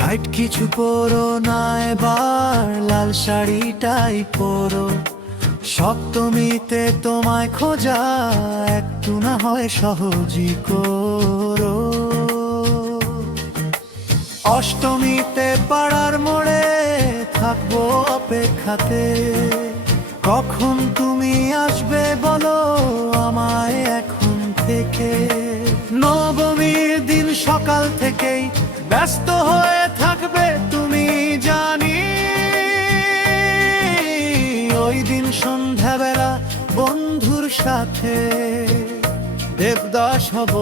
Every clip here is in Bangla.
লাইট কিছু পরো না, এবার লাল শাড়িটাই পরো। সপ্তমীতে তোমায় খোঁজা একটু না হয় সহজই করো। অষ্টমীতে পাড়ার মোড়ে থাকবো অপেক্ষাতে, কখন তুমি আসবে বলো আমায় এখন থেকে। নবমীর দিন সকাল থেকেই ব্যস্ত হয়ে থাকবে তুমি জানি, ওই দিন সন্ধ্যাবেলা বন্ধুর সাথে দেবদাস হব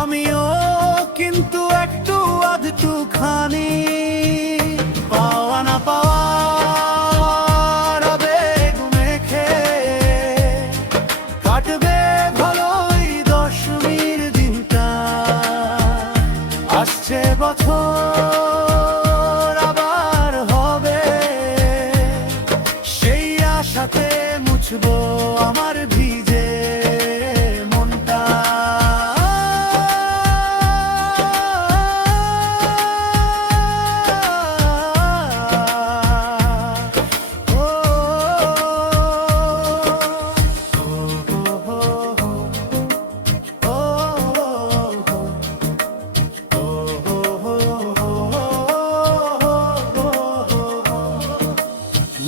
আমিও, কিন্তু একটু আধটুখানি পাওয়া না পাওয়ার আবেগ মেখে কাটবে ভালোই দশমীর দিনটা। আসছে বছর আবার হবে, সেই আশাতে মুছবো আমার ভিজে মনটা।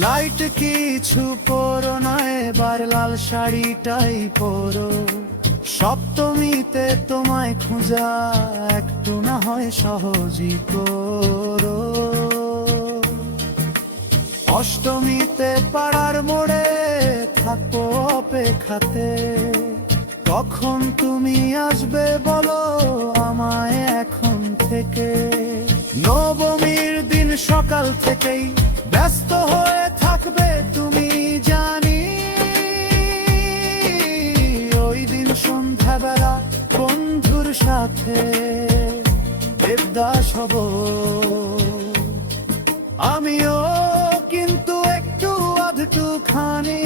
লাইট কিছু পরো না, এবার লাল শাড়িটাই পরো। সপ্তমীতে তোমায় খোঁজা একটু না হয় সহজই করো। অষ্টমীতে পাড়ার মোড়ে থাকবো অপেক্ষাতে, কখন তুমি আসবে বলো আমায় এখন থেকে। নবমীর দিন সকাল থেকেই ব্যস্ত হয়ে থাকবে তুমি জানি, ওই দিন সন্ধ্যাবেলা বন্ধুর সাথে দেবদাস হব আমিও, কিন্তু একটু আধটুখানি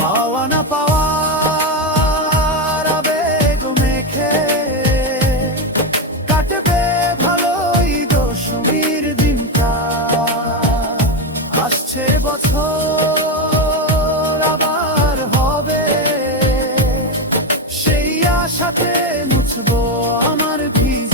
পাওয়া না পাওয়ার আবেগ মেখে কাটবে ভালোই দশমীর দিনটা। আসছে বছর আবার হবে, সেই আশাতে মুছবো আমার ভিজে